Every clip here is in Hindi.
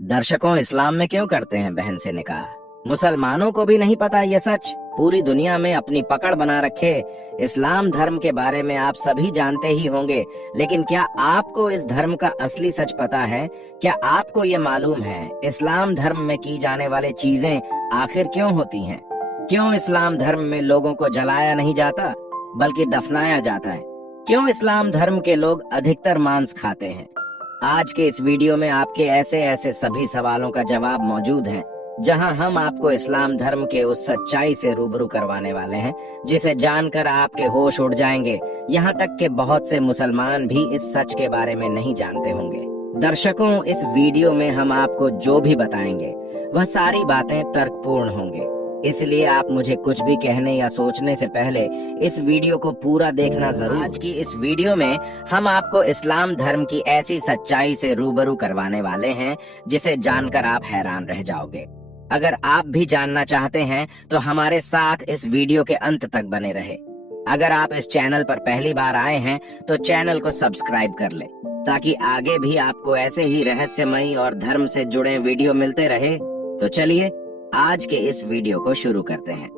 दर्शकों, इस्लाम में क्यों करते हैं बहन से निकाह? मुसलमानों को भी नहीं पता ये सच? पूरी दुनिया में अपनी पकड़ बना रखे इस्लाम धर्म के बारे में आप सभी जानते ही होंगे, लेकिन क्या आपको इस धर्म का असली सच पता है? क्या आपको ये मालूम है इस्लाम धर्म में की जाने वाली चीजें आखिर क्यों होती हैं? क्यों इस्लाम धर्म में लोगों को जलाया नहीं जाता बल्कि दफनाया जाता है? क्यों इस्लाम धर्म के लोग अधिकतर मांस खाते हैं? आज के इस वीडियो में आपके ऐसे ऐसे सभी सवालों का जवाब मौजूद है, जहां हम आपको इस्लाम धर्म के उस सच्चाई से रूबरू करवाने वाले हैं जिसे जानकर आपके होश उड़ जाएंगे। यहाँ तक कि बहुत से मुसलमान भी इस सच के बारे में नहीं जानते होंगे। दर्शकों, इस वीडियो में हम आपको जो भी बताएंगे वह सारी बातें तर्कपूर्ण होंगे, इसलिए आप मुझे कुछ भी कहने या सोचने से पहले इस वीडियो को पूरा देखना जरूर। आज की इस वीडियो में हम आपको इस्लाम धर्म की ऐसी सच्चाई से रूबरू करवाने वाले हैं जिसे जानकर आप हैरान रह जाओगे। अगर आप भी जानना चाहते हैं तो हमारे साथ इस वीडियो के अंत तक बने रहे। अगर आप इस चैनल पर पहली बार आए हैं तो चैनल को सब्सक्राइब कर लें, ताकि आगे भी आपको ऐसे ही रहस्यमयी और धर्म से जुड़े वीडियो मिलते रहे। तो चलिए आज के इस वीडियो को शुरू करते हैं।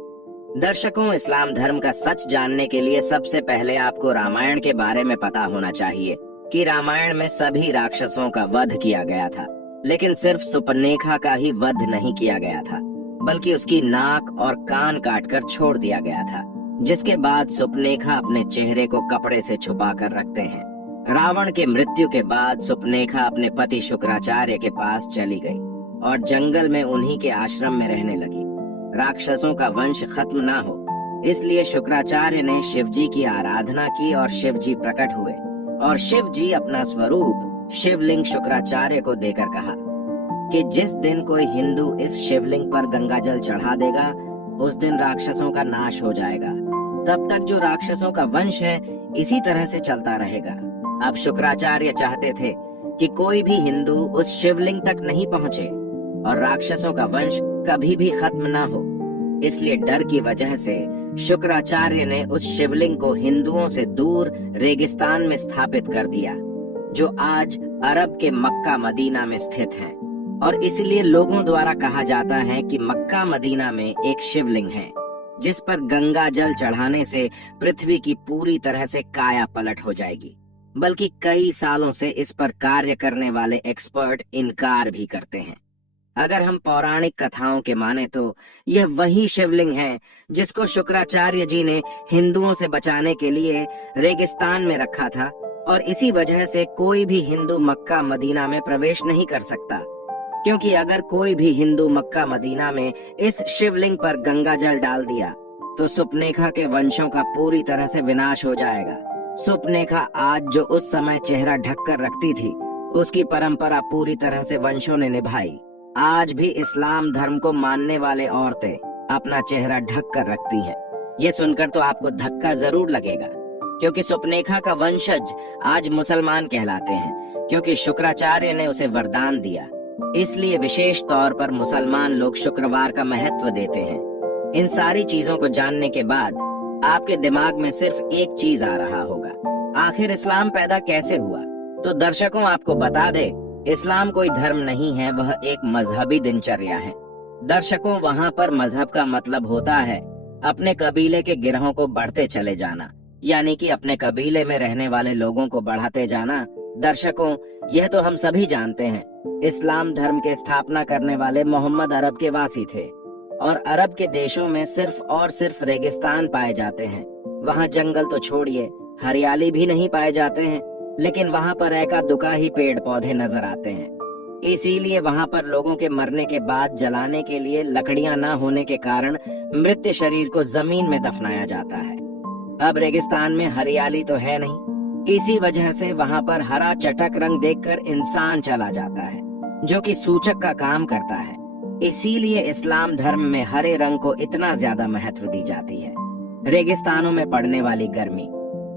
दर्शकों, इस्लाम धर्म का सच जानने के लिए सबसे पहले आपको रामायण के बारे में पता होना चाहिए कि रामायण में सभी राक्षसों का वध किया गया था, लेकिन सिर्फ सुपनेखा का ही वध नहीं किया गया था, बल्कि उसकी नाक और कान काटकर छोड़ दिया गया था, जिसके बाद सुपनेखा अपने चेहरे को कपड़े से छुपा कर रखते हैं। रावण के मृत्यु के बाद सुपनेखा अपने पति शुक्राचार्य के पास चली गई और जंगल में उन्हीं के आश्रम में रहने लगी। राक्षसों का वंश खत्म ना हो, इसलिए शुक्राचार्य ने शिव जी की आराधना की और शिव जी प्रकट हुए और शिव जी अपना स्वरूप शिवलिंग शुक्राचार्य को देकर कहा कि जिस दिन कोई हिंदू इस शिवलिंग पर गंगा जल चढ़ा देगा उस दिन राक्षसों का नाश हो जाएगा। तब तक जो राक्षसों का वंश है इसी तरह से चलता रहेगा। अब शुक्राचार्य चाहते थे कि कोई भी हिंदू उस शिवलिंग तक नहीं पहुँचे और राक्षसों का वंश कभी भी खत्म ना हो, इसलिए डर की वजह से शुक्राचार्य ने उस शिवलिंग को हिंदुओं से दूर रेगिस्तान में स्थापित कर दिया, जो आज अरब के मक्का मदीना में स्थित है। और इसलिए लोगों द्वारा कहा जाता है कि मक्का मदीना में एक शिवलिंग है जिस पर गंगा जल चढ़ाने से पृथ्वी की पूरी तरह से काया पलट हो जाएगी। बल्कि कई सालों से इस पर कार्य करने वाले एक्सपर्ट इनकार भी करते हैं। अगर हम पौराणिक कथाओं के माने तो यह वही शिवलिंग है जिसको शुक्राचार्य जी ने हिंदुओं से बचाने के लिए रेगिस्तान में रखा था, और इसी वजह से कोई भी हिंदू मक्का मदीना में प्रवेश नहीं कर सकता, क्योंकि अगर कोई भी हिंदू मक्का मदीना में इस शिवलिंग पर गंगा जल डाल दिया तो सुपनेखा के वंशों का पूरी तरह से विनाश हो जाएगा। सुपनेखा आज जो उस समय चेहरा ढककर रखती थी, उसकी परंपरा पूरी तरह से वंशों ने निभाई। आज भी इस्लाम धर्म को मानने वाले औरतें अपना चेहरा ढक कर रखती हैं। ये सुनकर तो आपको धक्का जरूर लगेगा, क्योंकि सुपनेखा का वंशज आज मुसलमान कहलाते हैं, क्योंकि शुक्राचार्य ने उसे वरदान दिया। इसलिए विशेष तौर पर मुसलमान लोग शुक्रवार का महत्व देते हैं। इन सारी चीजों को जानने के बाद आपके दिमाग में सिर्फ एक चीज आ रहा होगा, आखिर इस्लाम पैदा कैसे हुआ? तो दर्शकों, आपको बता दे, इस्लाम कोई धर्म नहीं है, वह एक मजहबी दिनचर्या है। दर्शकों, वहाँ पर मजहब का मतलब होता है अपने कबीले के गिरोहों को बढ़ते चले जाना, यानी कि अपने कबीले में रहने वाले लोगों को बढ़ाते जाना। दर्शकों, यह तो हम सभी जानते हैं, इस्लाम धर्म के स्थापना करने वाले मोहम्मद अरब के वासी थे, और अरब के देशों में सिर्फ और सिर्फ रेगिस्तान पाए जाते हैं। वहाँ जंगल तो छोड़िए, हरियाली भी नहीं पाए जाते हैं, लेकिन वहाँ पर एका दुका ही पेड़ पौधे नजर आते हैं। इसीलिए वहाँ पर लोगों के मरने के बाद जलाने के लिए लकड़ियां न होने के कारण मृत शरीर को जमीन में दफनाया जाता है। अब रेगिस्तान में हरियाली तो है नहीं, इसी वजह से वहाँ पर हरा चटक रंग देखकर इंसान चला जाता है, जो कि सूचक का काम करता है। इसीलिए इस्लाम धर्म में हरे रंग को इतना ज्यादा महत्व दी जाती है। रेगिस्तानों में पड़ने वाली गर्मी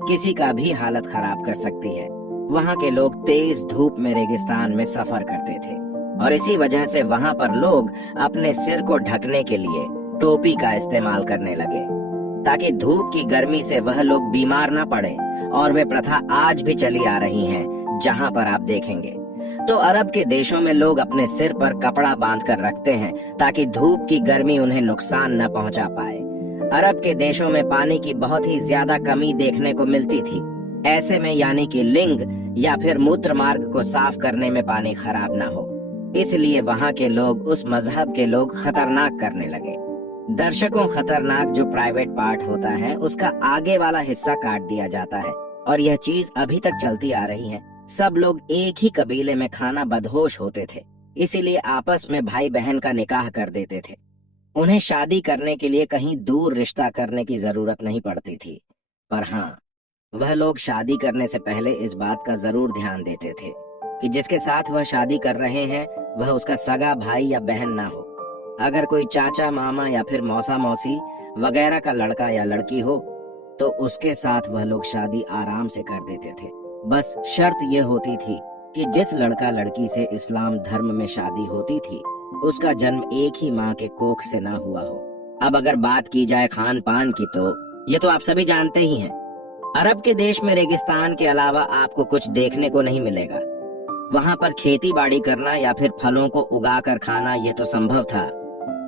किसी का भी हालत खराब कर सकती है। वहाँ के लोग तेज धूप में रेगिस्तान में सफर करते थे, और इसी वजह से वहाँ पर लोग अपने सिर को ढकने के लिए टोपी का इस्तेमाल करने लगे, ताकि धूप की गर्मी से वह लोग बीमार न पड़े। और वे प्रथा आज भी चली आ रही हैं, जहाँ पर आप देखेंगे तो अरब के देशों में लोग अपने सिर पर कपड़ा बांध कर रखते हैं ताकि धूप की गर्मी उन्हें नुकसान न पहुंचा पाए। अरब के देशों में पानी की बहुत ही ज्यादा कमी देखने को मिलती थी। ऐसे में यानी कि लिंग या फिर मूत्र मार्ग को साफ करने में पानी खराब ना हो, इसलिए वहाँ के लोग उस मजहब के लोग खतरनाक करने लगे। दर्शकों, खतरनाक जो प्राइवेट पार्ट होता है उसका आगे वाला हिस्सा काट दिया जाता है और यह चीज अभी तक चलती आ रही है। सब लोग एक ही कबीले में खाना बदहोश होते थे, इसीलिए आपस में भाई बहन का निकाह कर देते थे। उन्हें शादी करने के लिए कहीं दूर रिश्ता करने की जरूरत नहीं पड़ती थी। पर हाँ, वह लोग शादी करने से पहले इस बात का जरूर ध्यान देते थे कि जिसके साथ वह शादी कर रहे हैं वह उसका सगा भाई या बहन ना हो। अगर कोई चाचा मामा या फिर मौसा मौसी वगैरह का लड़का या लड़की हो तो उसके साथ वह लोग शादी आराम से कर देते थे। बस शर्त यह होती थी कि जिस लड़का लड़की से इस्लाम धर्म में शादी होती थी उसका जन्म एक ही माँ के कोख से ना हुआ हो। अब अगर बात की जाए खान पान की तो ये तो आप सभी जानते ही हैं। अरब के देश में रेगिस्तान के अलावा आपको कुछ देखने को नहीं मिलेगा। वहाँ पर खेती बाड़ी करना या फिर फलों को उगा कर खाना ये तो संभव था।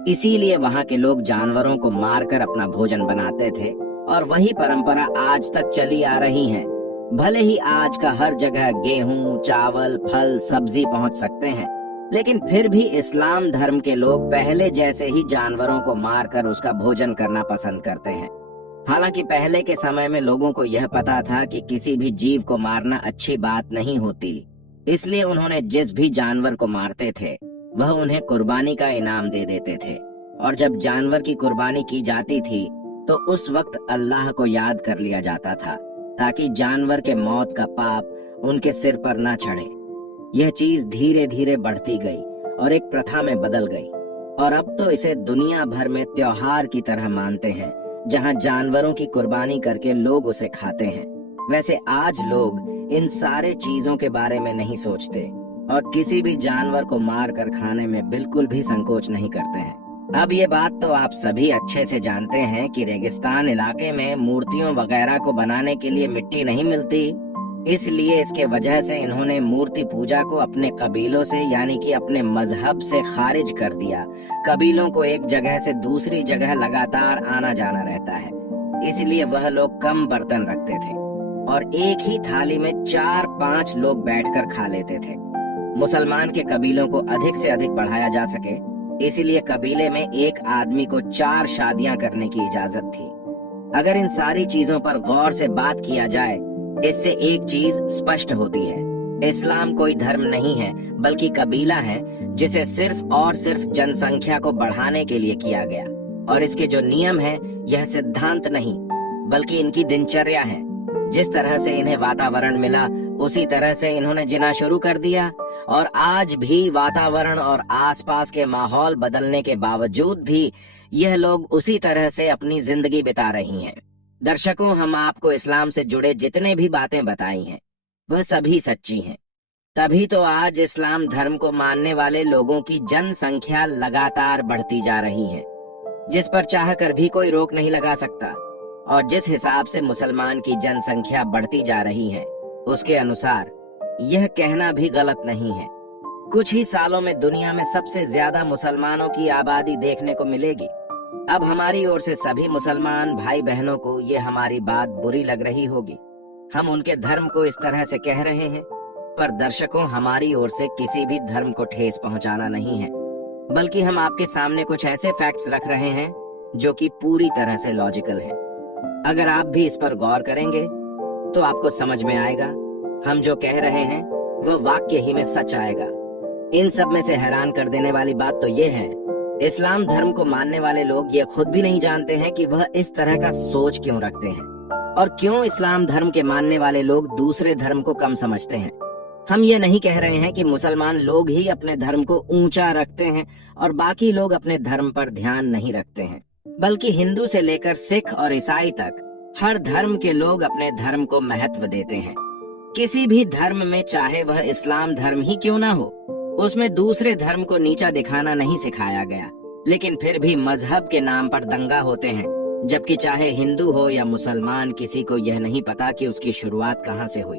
इसीलिए वहाँ के लोग जानवरों को मारकर अपना भोजन बनाते थे और वही परंपरा आज तक चली आ रही है। भले ही आज का हर जगह गेहूं, चावल, फल, सब्जी पहुंच सकते हैं, लेकिन फिर भी इस्लाम धर्म के लोग पहले जैसे ही जानवरों को मारकर उसका भोजन करना पसंद करते हैं। हालांकि पहले के समय में लोगों को यह पता था कि किसी भी जीव को मारना अच्छी बात नहीं होती, इसलिए उन्होंने जिस भी जानवर को मारते थे वह उन्हें कुर्बानी का इनाम दे देते थे। और जब जानवर की कुर्बानी की जाती थी तो उस वक्त अल्लाह को याद कर लिया जाता था ताकि जानवर के मौत का पाप उनके सिर पर न चढ़े। यह चीज धीरे धीरे बढ़ती गई और एक प्रथा में बदल गई और अब तो इसे दुनिया भर में त्योहार की तरह मानते हैं, जहां जानवरों की कुर्बानी करके लोग उसे खाते हैं। वैसे आज लोग इन सारे चीजों के बारे में नहीं सोचते और किसी भी जानवर को मार कर खाने में बिल्कुल भी संकोच नहीं करते हैं। अब ये बात तो आप सभी अच्छे से जानते हैं कि रेगिस्तान इलाके में मूर्तियों वगैरह को बनाने के लिए मिट्टी नहीं मिलती, इसलिए इसके वजह से इन्होंने मूर्ति पूजा को अपने कबीलों से यानी कि अपने मजहब से खारिज कर दिया। कबीलों को एक जगह से दूसरी जगह लगातार आना जाना रहता है, इसलिए वह लोग कम बर्तन रखते थे और एक ही थाली में 4-5 लोग बैठकर खा लेते थे। मुसलमान के कबीलों को अधिक से अधिक बढ़ाया जा सके, इसीलिए कबीले में एक आदमी को 4 शादियां करने की इजाजत थी। अगर इन सारी चीजों पर गौर से बात किया जाए, इससे एक चीज स्पष्ट होती है, इस्लाम कोई धर्म नहीं है बल्कि कबीला है, जिसे सिर्फ और सिर्फ जनसंख्या को बढ़ाने के लिए किया गया। और इसके जो नियम है यह सिद्धांत नहीं बल्कि इनकी दिनचर्या है। जिस तरह से इन्हें वातावरण मिला उसी तरह से इन्होंने जीना शुरू कर दिया और आज भी वातावरण और आसपास के माहौल बदलने के बावजूद भी यह लोग उसी तरह से अपनी जिंदगी बिता रही हैं। दर्शकों, हम आपको इस्लाम से जुड़े जितने भी बातें बताई हैं वह सभी सच्ची हैं। तभी तो आज इस्लाम धर्म को मानने वाले लोगों की जनसंख्या लगातार बढ़ती जा रही है, जिस पर चाहकर भी कोई रोक नहीं लगा सकता। और जिस हिसाब से मुसलमान की जनसंख्या बढ़ती जा रही है उसके अनुसार यह कहना भी गलत नहीं है। कुछ ही सालों में दुनिया में सबसे ज्यादा मुसलमानों की आबादी देखने को मिलेगी। अब हमारी ओर से सभी मुसलमान भाई बहनों को ये हमारी बात बुरी लग रही होगी, हम उनके धर्म को इस तरह से कह रहे हैं, पर दर्शकों, हमारी ओर से किसी भी धर्म को ठेस पहुंचाना नहीं है, बल्कि हम आपके सामने कुछ ऐसे फैक्ट्स रख रहे हैं जो कि पूरी तरह से लॉजिकल हैं। अगर आप भी इस पर गौर करेंगे तो आपको समझ में आएगा हम जो कह रहे हैं वह वाक्य ही में सच आएगा। इन सब में से हैरान कर देने वाली बात तो ये है, इस्लाम धर्म को मानने वाले लोग ये खुद भी नहीं जानते हैं कि वह इस तरह का सोच क्यों रखते हैं और क्यों इस्लाम धर्म के मानने वाले लोग दूसरे धर्म को कम समझते हैं। हम ये नहीं कह रहे हैं कि मुसलमान लोग ही अपने धर्म को ऊंचा रखते हैं और बाकी लोग अपने धर्म पर ध्यान नहीं रखते हैं, बल्कि हिंदू से लेकर सिख और ईसाई तक हर धर्म के लोग अपने धर्म को महत्व देते हैं। किसी भी धर्म में, चाहे वह इस्लाम धर्म ही क्यों ना हो, उसमें दूसरे धर्म को नीचा दिखाना नहीं सिखाया गया, लेकिन फिर भी मजहब के नाम पर दंगा होते हैं, जबकि चाहे हिंदू हो या मुसलमान, किसी को यह नहीं पता कि उसकी शुरुआत कहाँ से हुई।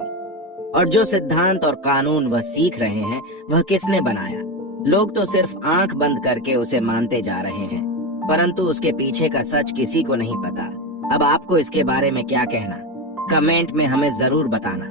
और जो सिद्धांत और कानून वह सीख रहे हैं वह किसने बनाया? लोग तो सिर्फ आंख बंद करके उसे मानते जा रहे हैं, परंतु उसके पीछे का सच किसी को नहीं पता। अब आपको इसके बारे में क्या कहना? कमेंट में हमें जरूर बताना।